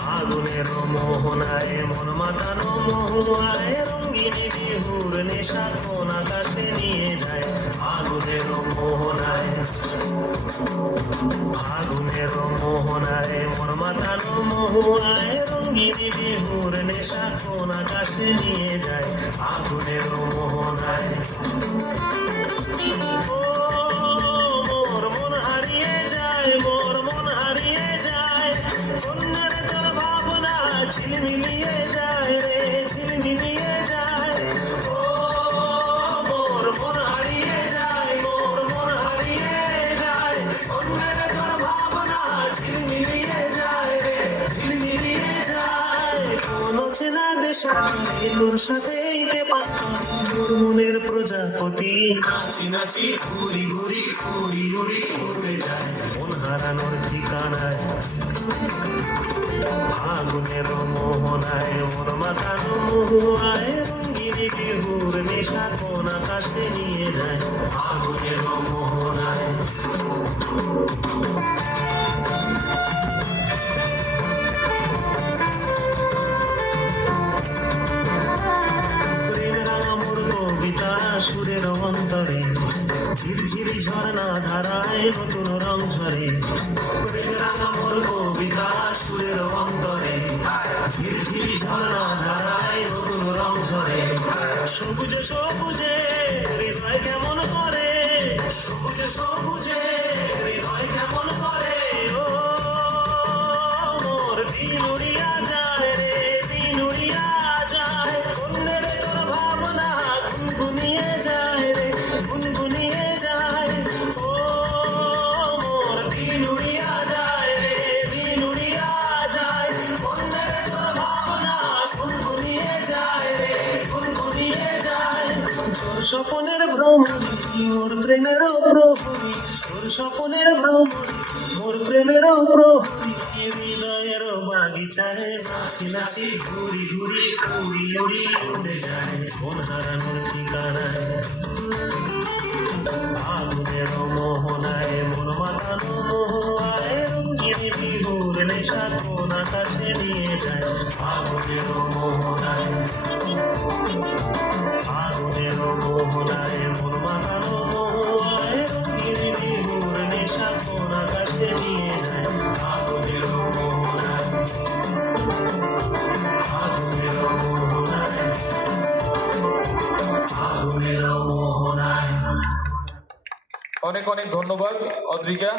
ফাগুনের মোহনায় মন মাতানো মহুয়ায় রঙিনী বিহুর নেশা কোন আকাশে নিয়ে যায়। ফাগুনের মোহনায় মন মাতানো মহুয়ায় রঙিনী বিহুর নেশা কোন আকাশে নিয়ে যায়। ফাগুনের মোহনায় মোর মন হারিয়ে যায়, মোর মন হারিয়ে যায়। কন্যার তোর ভাবনা ঝিলমিলিয়ে যায় রে, ঝিলমিলিয়ে যায়। ও মোর মন হারিয়ে যায়, মোর মন হারিয়ে যায়। কন্যার তোর ভাবনা ঝিলমিলিয়ে যায় রে, ঝিলমিলিয়ে যায়। কোন চেনা দেশে তোর সাথে তোর মনের প্রজাপতি নাচি নাচি ঘুরি ঘুরি ঘুরি ঘুরি ঘুরে যায় মন হারানোর ঠিকানায়। ফাগুনের মোহনায় মন মাতানো মহুয়ায় রঙিনী বিহুর নেশা কোন আকাশে নিয়ে যায়। ফাগুনের মোহনায় সুরের অন্তরে ঝিরঝিরি ঝর্ণা ধারায় নতুন রং ঝরে। মোর কবিতা সুরের অন্তরে ঝিরঝিরি ঝর্ণা ধারায় নতুন রং ঝরে। সবুজে সবুজে হৃদয় কেমন করে, সবুজে সবুজে হৃদয় কেমন করে। ও মোর দিন উড়িয়া যায় রে, দিন উড়িয়া যায়। অন্যের তোর ভাবনা গুনগুনিয়ে যায় রে, গুনগুনিয়ে যায়। ও মোর দিন উড়িয়া যায় রে, দিন উড়িয়া যায়। অন্যের তোর ভাবনা গুনগুনিয়ে যায় রে, গুনগুনিয়ে যায়। তোর স্বপনের ভ্রমণী মোর প্রেমের প্রহরী, তোর স্বপনের ভ্রমণী মোর প্রেমের প্রহরী। হৃদয়ের বাগিচায় নাচি নাচি ঘুরি ঘুরি উড়ি উড়ি উড়ে যায় মন হারানোর ঠিকানায়। ফাগুনের মোহনায় মন মাতানো মহুয়ায় রঙিনী বিহুর নেশা কোন আকাশে নিয়ে যায়। ফাগুনের মোহনায় মন মাতানো মহুয়ায় রঙিনী বিহুর নেশা কোন আকাশে নিয়ে যায়। ফাগুনের মোহনায় অনেক অনেক ধন্যবাদ অদ্রিজা।